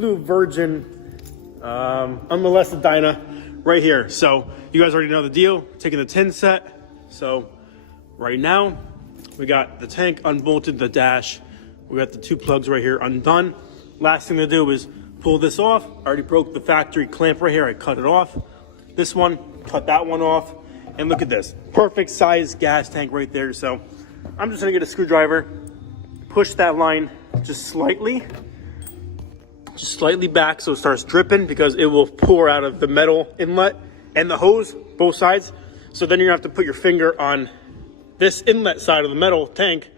blue Virgin unmolested Dyna right here. So you guys already know the deal, taking the tin set. So right now we got the tank unbolted, the dash. We got the two plugs right here undone. Last thing to do is pull this off. I already broke the factory clamp right here. I cut it off. This one, cut that one off. And look at this, perfect size gas tank right there. So I'm just gonna get a screwdriver, push that line just slightly back so it starts dripping, because it will pour out of the metal inlet and the hose, both sides. So then you're gonna have to put your finger on this inlet side of the metal tank,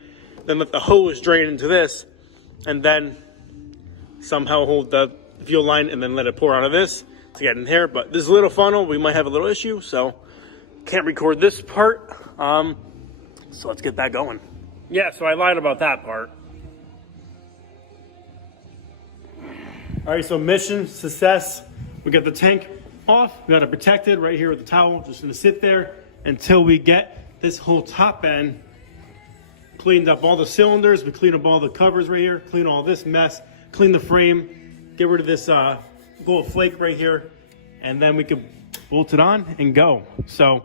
then let the hose drain into this, and then somehow hold the fuel line and then let it pour out of this to get in here. But this little funnel, we might have a little issue, so can't record this part. So let's get that going. Yeah, so I lied about that part. All right, so mission success. We got the tank off. We got it protected right here with the towel. Just gonna sit there until we get this whole top end cleaned up. All the cylinders, we clean up all the covers right here, clean all this mess, clean the frame, get rid of this gold flake right here, and then we can bolt it on and go. So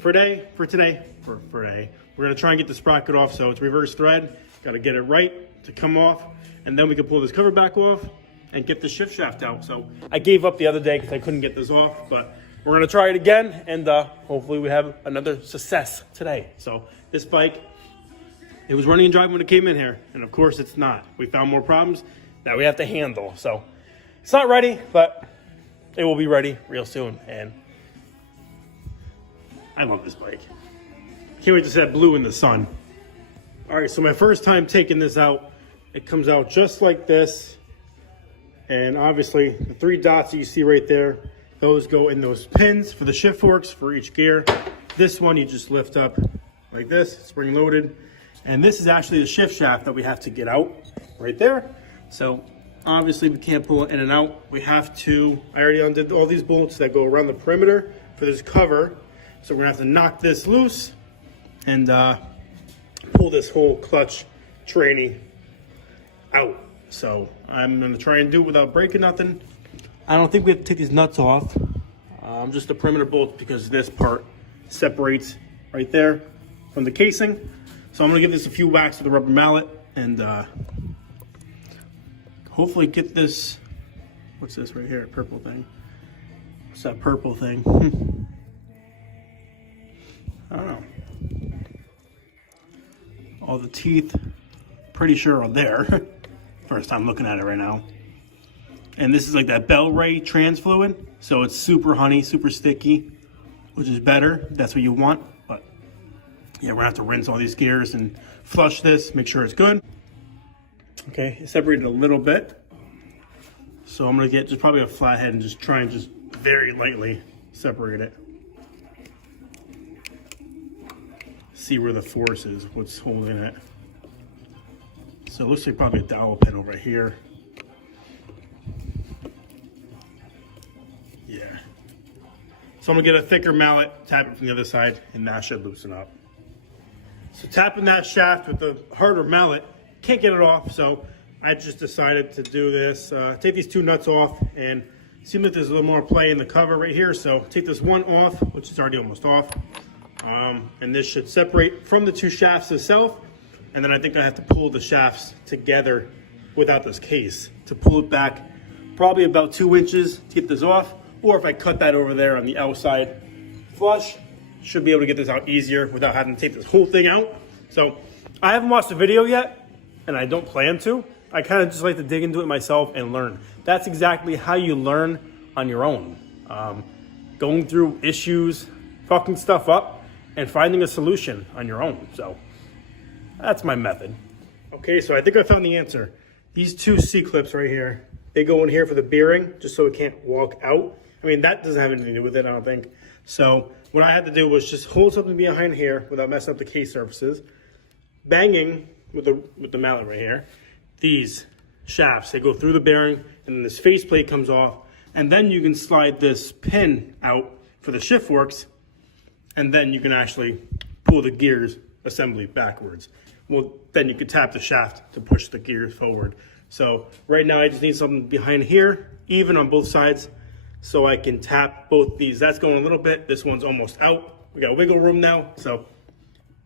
for today, we're gonna try and get the sprocket off. So it's reverse thread, gotta get it right to come off, and then we can pull this cover back off and get the shift shaft out. So I gave up the other day because I couldn't get this off, but we're gonna try it again, and hopefully we have another success today. So this bike, it was running and driving when it came in here, and of course it's not. We found more problems that we have to handle. So it's not ready, but it will be ready real soon, and I love this bike. Can't wait to see that blue in the sun. All right, so my first time taking this out, it comes out just like this. And obviously the 3 dots that you see right there, those go in those pins for the shift forks for each gear. This one you just lift up like this, spring loaded. And this is actually the shift shaft that we have to get out right there. So obviously we can't pull it in and out. We have to, I already undid all these bolts that go around the perimeter for this cover. So we're gonna have to knock this loose and pull this whole clutch tranny out. So I'm gonna try and do it without breaking nothing. I don't think we have to take these nuts off, just the perimeter bolts, because this part separates right there from the casing. So I'm gonna give this a few whacks with a rubber mallet and hopefully get this, what's this right here, purple thing? What's that purple thing? I don't know. All the teeth, pretty sure are there. First time looking at it right now. And this is like that Bell Ray trans fluid. So it's super honey, super sticky, which is better. That's what you want. But yeah, we're gonna have to rinse all these gears and flush this, make sure it's good. Okay, it separated a little bit. So I'm gonna get just probably a flathead and just try and just very lightly separate it. See where the force is, what's holding it. So it looks like probably a dowel pin over here. Yeah. So I'm gonna get a thicker mallet, tap it from the other side, and that should loosen up. So tapping that shaft with the harder mallet, can't get it off, so I just decided to do this. Take these 2 nuts off, and seems like there's a little more play in the cover right here. So take this one off, which is already almost off. And this should separate from the 2 shafts itself. And then I think I have to pull the shafts together without this case to pull it back probably about 2 inches to get this off. Or if I cut that over there on the outside flush, should be able to get this out easier without having to take this whole thing out. So I haven't watched the video yet, and I don't plan to. I kind of just like to dig into it myself and learn. That's exactly how you learn on your own. Going through issues, fucking stuff up, and finding a solution on your own. So that's my method. Okay, so I think I found the answer. These 2 C-clips right here, they go in here for the bearing, just so it can't walk out. I mean, that doesn't have anything to do with it, I don't think. So what I had to do was just hold something behind here without messing up the case surfaces, banging with the mallet right here. These shafts, they go through the bearing, and then this faceplate comes off, and then you can slide this pin out for the shift forks, and then you can actually pull the gears assembly backwards. Well, then you could tap the shaft to push the gears forward So right now I just need something behind here, even on both sides, so I can tap both these. That's going a little bit. This one's almost out. We got wiggle room now, so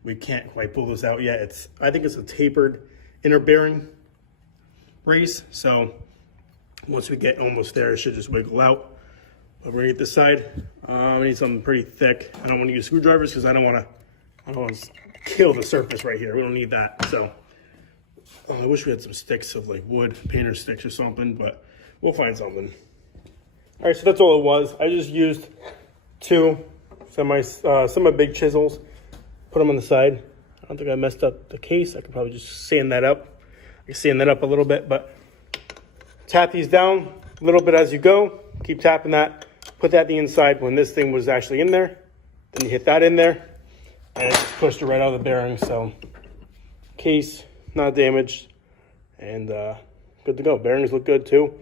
we can't quite pull this out yet. I think it's a tapered inner bearing brace. So once we get almost there, it should just wiggle out. But we're gonna get this side. I need something pretty thick. I don't want to use screwdrivers because I don't want to kill the surface right here. We don't need that. So I wish we had some sticks of like wood, painter sticks or something, but we'll find something. All right, so that's all it was. I just used two semi big chisels, put them on the side. I don't think I messed up the case. I could probably just sand that up. I can sand that up a little bit, but tap these down a little bit as you go. Keep tapping that. Put that the inside when this thing was actually in there. Then you hit that in there, and it just pushed it right out of the bearing. So case not damaged, and good to go. Bearings look good too.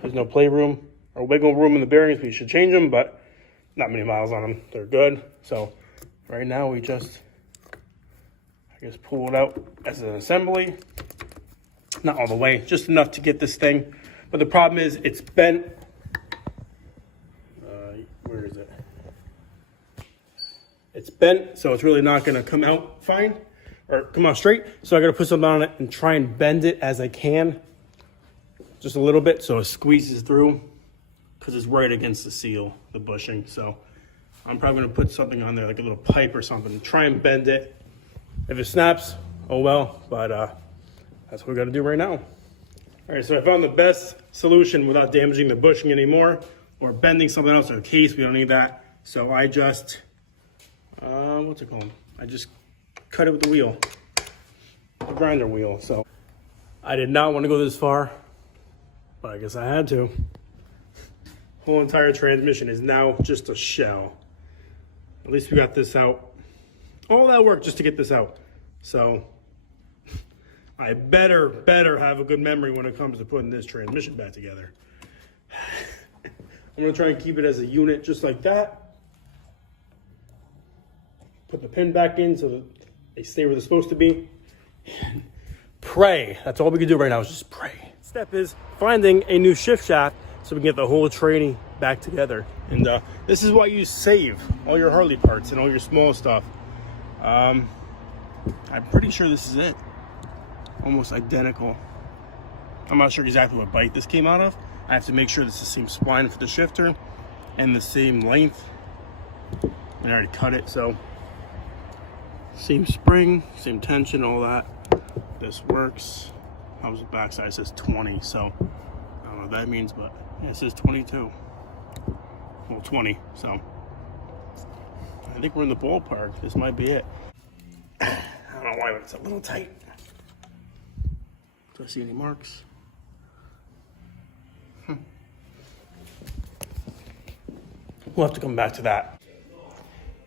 There's no playroom or wiggle room in the bearings, but you should change them, but not many miles on them. They're good. So right now we just, I guess, pull it out as an assembly. Not all the way, just enough to get this thing. But the problem is it's bent. Where is it? It's bent, so it's really not gonna come out fine or come out straight. So I gotta put something on it and try and bend it as I can. Just a little bit so it squeezes through, because it's right against the seal, the bushing. So I'm probably gonna put something on there, like a little pipe or something, to try and bend it. If it snaps, oh well, but that's what we gotta do right now. All right, so I found the best solution without damaging the bushing anymore or bending something else in the case. We don't need that. So I just, what's it called? I just cut it with the wheel, the grinder wheel. So I did not want to go this far, but I guess I had to. Whole entire transmission is now just a shell. At least we got this out. All that work just to get this out. So I better have a good memory when it comes to putting this transmission back together. I'm gonna try and keep it as a unit just like that. Put the pin back in so that they stay where they're supposed to be. Pray. That's all we can do right now is just pray. Step is finding a new shift shaft so we can get the whole training back together. And this is why you save all your Harley parts and all your small stuff. I'm pretty sure this is it. Almost identical. I'm not sure exactly what bite this came out of. I have to make sure it's the same spline for the shifter and the same length. I already cut it, so same spring, same tension, all that. This works. How's the backside? It says 20, so I don't know what that means, but yeah, it says 22. Well, 20, so I think we're in the ballpark. This might be it. I don't know why, but it's a little tight. Do I see any marks? We'll have to come back to that.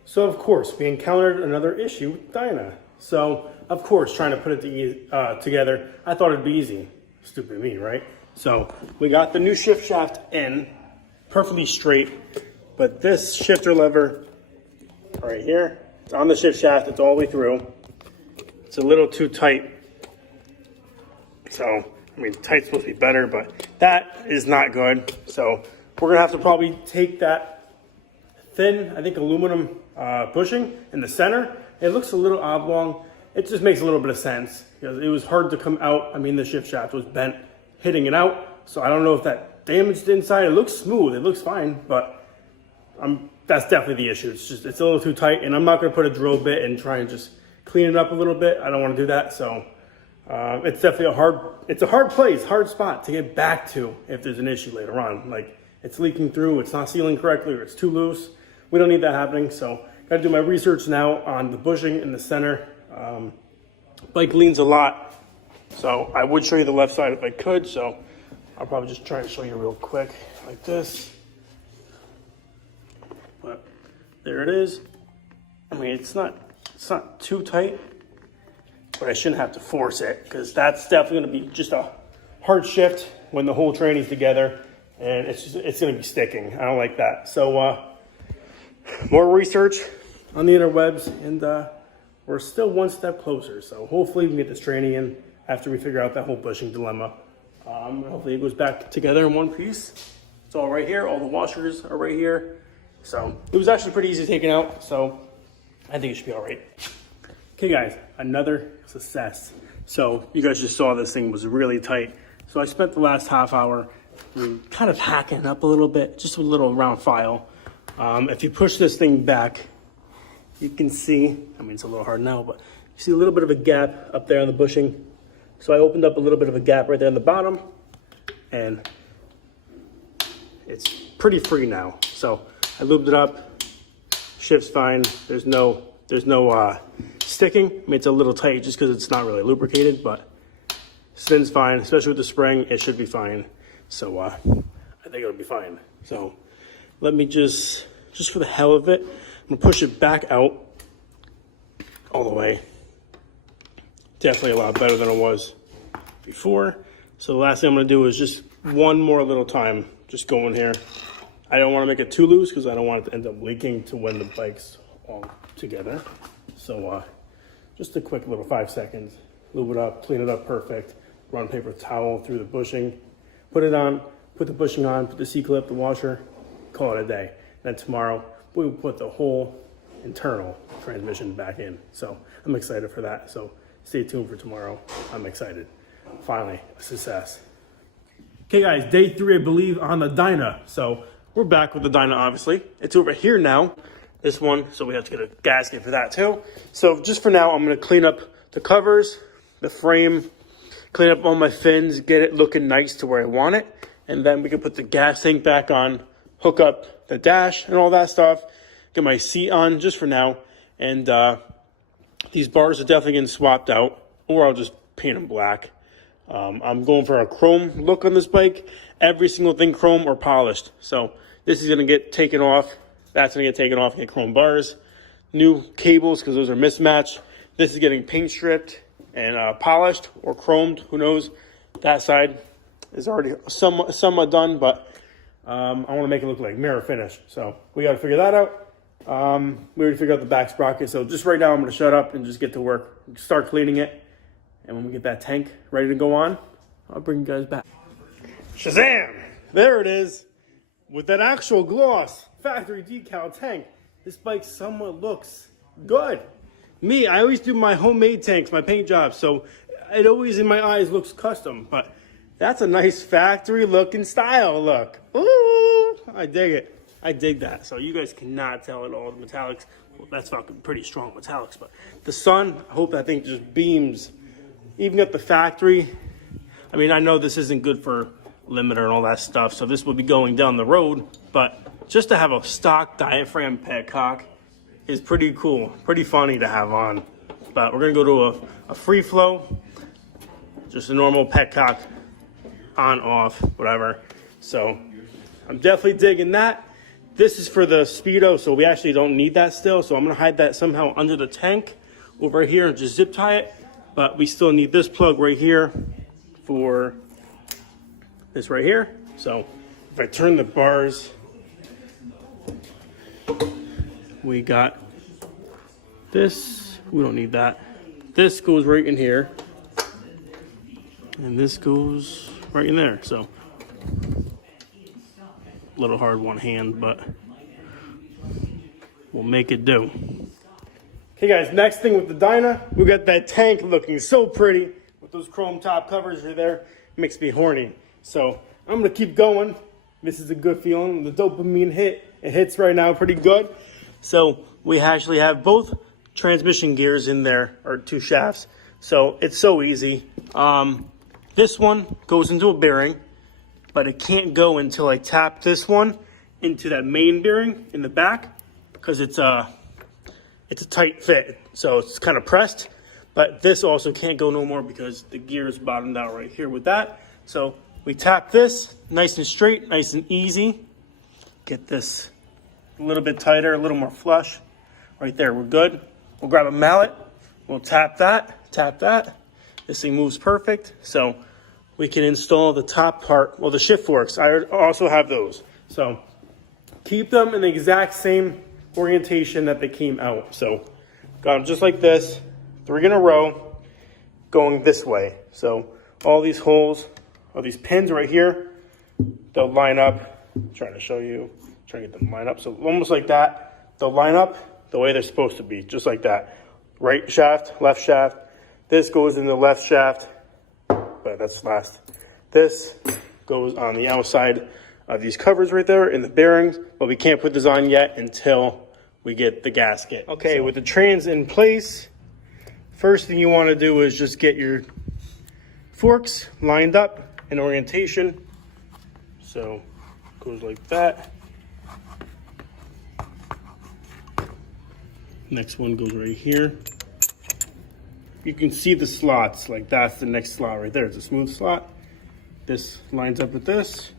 So of course, we encountered another issue with Dyna. So of course, trying to put it together, I thought it'd be easy. Stupid me, right? So we got the new shift shaft in, perfectly straight, but this shifter lever right here, it's on the shift shaft, it's all the way through. It's a little too tight. So, I mean, tight's supposed to be better, but that is not good. So we're gonna have to probably take that thin, I think, aluminum bushing in the center. It looks a little oblong. It just makes a little bit of sense because it was hard to come out. I mean, the shift shaft was bent hitting it out. So I don't know if that damaged the inside. It looks smooth, it looks fine, but that's definitely the issue. It's a little too tight, and I'm not gonna put a drill bit and try and just clean it up a little bit. I don't wanna do that. So it's definitely a hard place, hard spot to get back to if there's an issue later on. Like it's leaking through, it's not sealing correctly, or it's too loose. We don't need that happening. So got to do my research now on the bushing in the center. Bike leans a lot, so I would show you the left side if I could. So I'll probably just try and show you real quick like this. But there it is. I mean, it's not too tight, but I shouldn't have to force it because that's definitely going to be just a hard shift when the whole training's together, and it's going to be sticking. I don't like that. So more research on the interwebs, and we're still one step closer. So hopefully we can get this training in after we figure out that whole bushing dilemma. Hopefully it goes back together in one piece. It's all right here. All the washers are right here. So it was actually pretty easy taking out. So I think it should be all right. Okay guys, another success. So you guys just saw this thing was really tight. So I spent the last half hour kind of hacking it up a little bit, just a little round file. If you push this thing back, you can see, I mean, it's a little hard now, but you see a little bit of a gap up there on the bushing. So I opened up a little bit of a gap right there in the bottom, and it's pretty free now. So I lubed it up, shift's fine. There's no sticking. I mean, it's a little tight just because it's not really lubricated, but spin's fine, especially with the spring, it should be fine. So I think it'll be fine. So let me just for the hell of it, I'm gonna push it back out all the way. Definitely a lot better than it was before. So the last thing I'm gonna do is just one more little time, just go in here. I don't wanna make it too loose because I don't want it to end up leaking to when the bike's all together. So just a quick little 5 seconds, lube it up, clean it up perfect, run paper towel through the bushing, put it on, put the bushing on, put the C-clip, the washer, call it a day. Then tomorrow, we will put the whole internal transmission back in. So I'm excited for that. So stay tuned for tomorrow. I'm excited. Finally, a success. Okay guys, day 3, I believe, on the Dyna. So we're back with the Dyna, obviously. It's over here now, this one, so we have to get a gasket for that too. So just for now, I'm gonna clean up the covers, the frame, clean up all my fins, get it looking nice to where I want it. And then we can put the gas tank back on, hook up the dash and all that stuff, get my seat on just for now. And these bars are definitely getting swapped out, or I'll just paint them black. I'm going for a chrome look on this bike. Every single thing chrome or polished. So this is gonna get taken off. That's gonna get taken off and get chrome bars. New cables, because those are mismatched. This is getting paint stripped and polished or chromed, who knows. That side is already somewhat done, but I wanna make it look like mirror finish. So we gotta figure that out. We already figured out the back sprocket. So just right now I'm gonna shut up and just get to work, start cleaning it. And when we get that tank ready to go on, I'll bring you guys back. Shazam! There it is. With that actual gloss, factory decal tank, this bike somewhat looks good. Me, I always do my homemade tanks, my paint jobs, so it always in my eyes looks custom, but that's a nice factory looking style look. Ooh, I dig it. I dig that. So you guys cannot tell at all the metallics. Well, that's fucking pretty strong metallics, but the sun, I hope that thing just beams. Even at the factory, I mean, I know this isn't good for limiter and all that stuff, so this will be going down the road, but just to have a stock diaphragm petcock is pretty cool, pretty funny to have on. But we're gonna go to a free flow, just a normal petcock, on, off, whatever. So I'm definitely digging that. This is for the Speedo, so we actually don't need that still, so I'm gonna hide that somehow under the tank over here and just zip tie it. But we still need this plug right here for this right here. So if I turn the bars, we got this. We don't need that. This goes right in here. And this goes right in there. So a little hard one hand, but we'll make it do. Okay guys, next thing with the Dyna, we got that tank looking so pretty with those chrome top covers right there. It makes me horny. So I'm gonna keep going. This is a good feeling. The dopamine hit, it hits right now pretty good. So we actually have both transmission gears in there, or 2 shafts. So it's so easy. This one goes into a bearing, but it can't go until I tap this one into that main bearing in the back, because it's a tight fit, so it's kind of pressed. But this also can't go no more because the gear is bottomed out right here with that. So we tap this nice and straight, nice and easy. Get this a little bit tighter, a little more flush. Right there, we're good. We'll grab a mallet, we'll tap that, tap that. This thing moves perfect. So we can install the top part, well, the shift forks. I also have those. So keep them in the exact same orientation that they came out. So got them just like this, 3 in a row. going this way. So all these holes, all these pins right here, they'll line up. I'm trying to show you, trying to get them to line up. So almost like that, they'll line up the way they're supposed to be, just like that. Right shaft, left shaft. This goes in the left shaft, but that's last. This goes on the outside of these covers right there in the bearings, but we can't put this on yet until we get the gasket. Okay, with the trans in place, first thing you want to do is just get your forks lined up in orientation. So it goes like that. Next one goes right here. You can see the slots, like that's the next slot right there. It's a smooth slot. This lines up with this.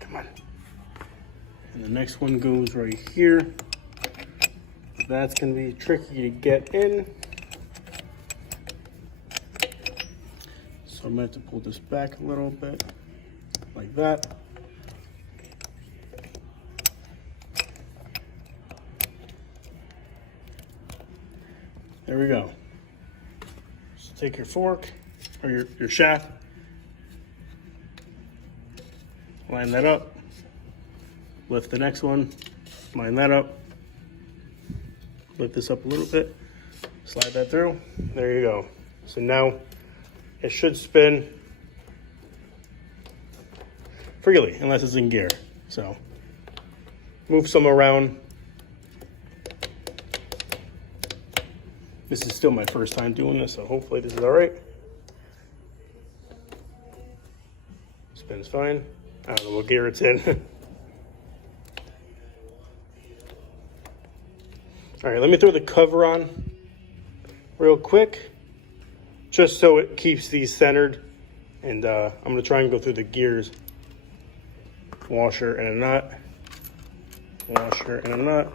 Come on. And the next one goes right here. That's gonna be tricky to get in. So I'm gonna have to pull this back a little bit, like that. There we go. So take your fork, or your shaft, line that up, lift the next one, line that up, lift this up a little bit, slide that through, there you go. So now it should spin freely, unless it's in gear. So move some around. This is still my first time doing this, so hopefully this is all right. Spins fine. I don't know what gear it's in. All right, let me throw the cover on real quick, just so it keeps these centered. And I'm gonna try and go through the gears. Washer and a nut. Washer and a nut.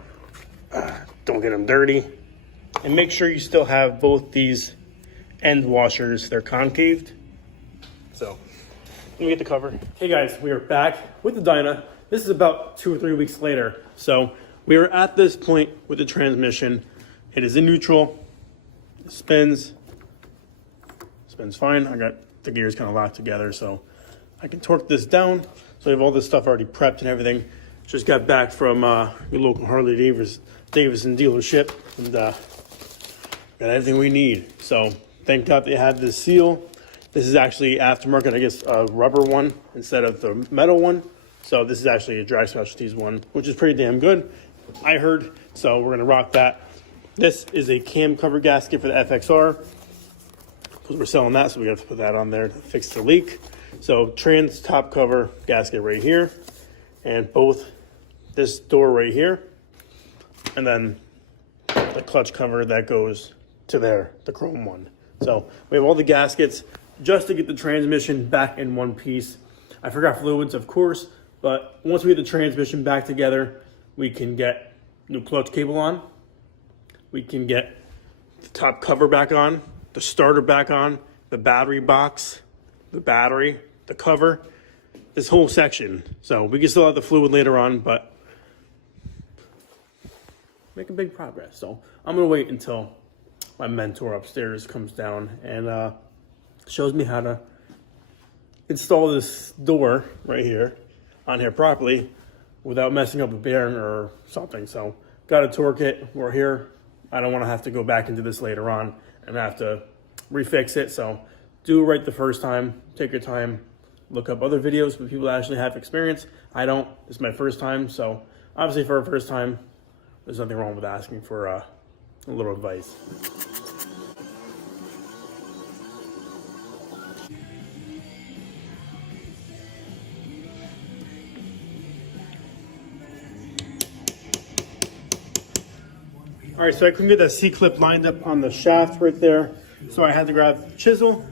Don't get them dirty. And make sure you still have both these end washers. They're concaved. So let me get the cover. Hey guys, we are back with the Dyna. This is about 2 or 3 weeks later. So we are at this point with the transmission. It is in neutral. It spins fine. I got the gears kind of locked together, so I can torque this down. So we have all this stuff already prepped and everything. Just got back from your local Harley Davidson dealership, and got everything we need. So thank God they had this seal. This is actually aftermarket, I guess, a rubber one instead of the metal one. So this is actually a Drag Specialties one, which is pretty damn good, I heard. So we're gonna rock that. This is a cam cover gasket for the FXR, because we're selling that, so we have to put that on there to fix the leak. So trans top cover gasket right here, and both this door right here, and then the clutch cover that goes to there, the chrome one. So we have all the gaskets just to get the transmission back in one piece. I forgot fluids, of course, but once we get the transmission back together, we can get new clutch cable on. We can get the top cover back on, the starter back on, the battery box, the battery, the cover, this whole section. So we can still have the fluid later on, but making big progress. So I'm gonna wait until my mentor upstairs comes down and shows me how to install this door right here on here properly without messing up a bearing or something. So gotta torque it. We're here. I don't want to have to go back into this later on and have to refix it. So do it right the first time. Take your time. Look up other videos with people that actually have experience. I don't. This is my first time. So obviously for a first time, there's nothing wrong with asking for a little advice. All right, so I couldn't get that C-clip lined up on the shaft right there. So I had to grab the chisel,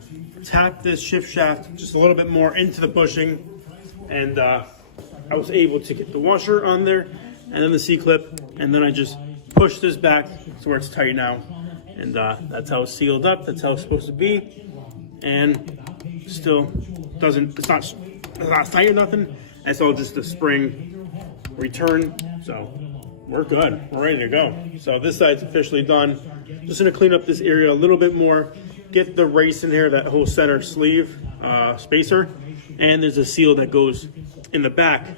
tap this shift shaft just a little bit more into the bushing, and I was able to get the washer on there, and then the C-clip, and then I just push this back to where it's tight now, and that's how it's sealed up. That's how it's supposed to be, and still doesn't. It's not tight or nothing. It's all just a spring return. So we're good. We're ready to go. So this side's officially done. Just gonna clean up this area a little bit more, get the race in here, that whole center sleeve spacer, and there's a seal that goes in the back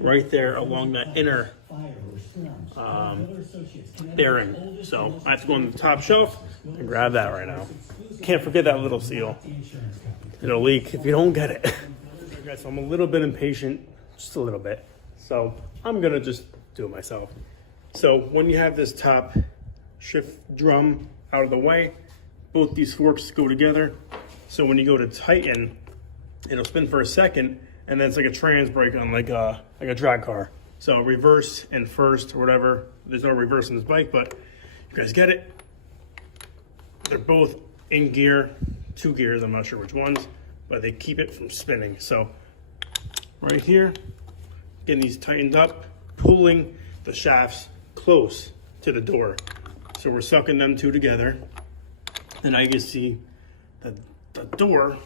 right there along that inner bearing. So I have to go on the top shelf and grab that right now. Can't forget that little seal. It'll leak if you don't get it. Okay, guys, so I'm a little bit impatient, just a little bit. So I'm gonna just do it myself. So when you have this top shift drum out of the way, both these forks go together. So when you go to tighten, it'll spin for a second, and then it's like a trans brake on like a drag car. So reverse and first or whatever. There's no reverse in this bike, but you guys get it. They're both in gear, 2 gears, I'm not sure which ones, but they keep it from spinning. So right here, getting these tightened up, pulling the shafts close to the door. So we're sucking them 2 together. And now you can see that the door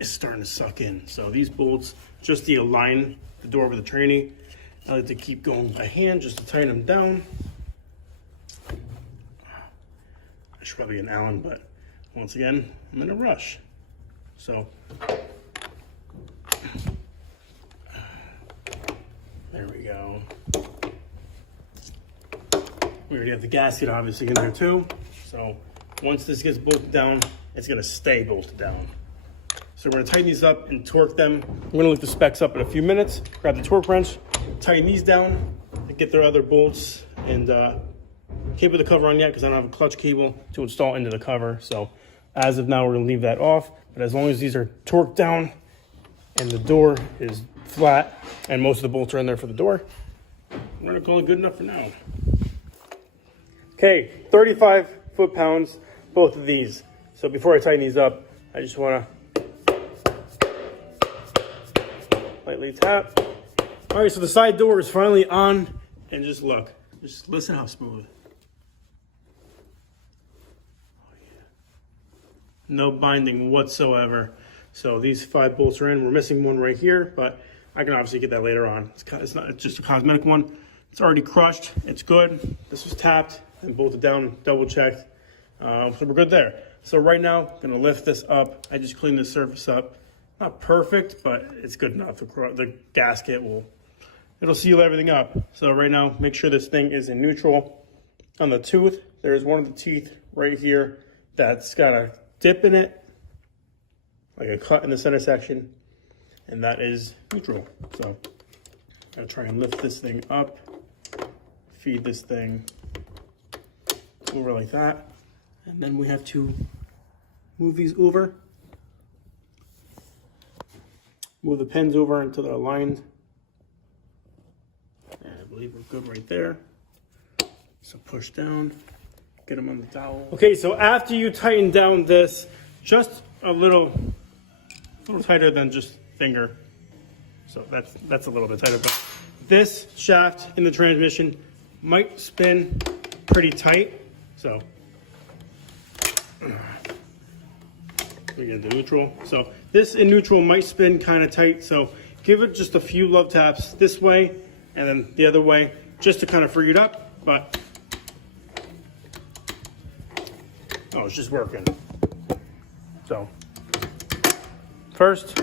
is starting to suck in. So these bolts, just to align the door with the tranny, I like to keep going by hand just to tighten them down. I should probably get an Allen, but once again, I'm in a rush. So there we go. We already have the gasket obviously in there too. So once this gets bolted down, it's gonna stay bolted down. So we're gonna tighten these up and torque them. We're gonna look the specs up in a few minutes, grab the torque wrench, tighten these down, and get their other bolts, and can't put the cover on yet because I don't have a clutch cable to install into the cover. So as of now, we're gonna leave that off. But as long as these are torqued down and the door is flat and most of the bolts are in there for the door, we're gonna call it good enough for now. Okay, 35 foot-pounds, both of these. So before I tighten these up, I just wanna lightly tap. All right, so the side door is finally on, and just look, just listen how smooth. Oh, yeah. No binding whatsoever. So these 5 bolts are in. We're missing one right here, but I can obviously get that later on. It's just a cosmetic one. It's already crushed, it's good. This was tapped and bolted down, double checked. So we're good there. So right now, I'm gonna lift this up. I just cleaned the surface up. Not perfect, but it's good enough. The gasket it'll seal everything up. So right now, make sure this thing is in neutral. On the tooth, there's one of the teeth right here that's got a dip in it, like a cut in the center section, and that is neutral. So I'm gonna try and lift this thing up, feed this thing over like that, and then we have to move these over. Move the pins over until they're aligned. And I believe we're good right there. So push down, get them on the dowel. Okay, so after you tighten down this, just a little tighter than just finger. So that's a little bit tighter, but this shaft in the transmission might spin pretty tight. So we get the neutral. So this in neutral might spin kind of tight. So give it just a few love taps this way and then the other way just to kind of free it up. But oh, it's just working. So first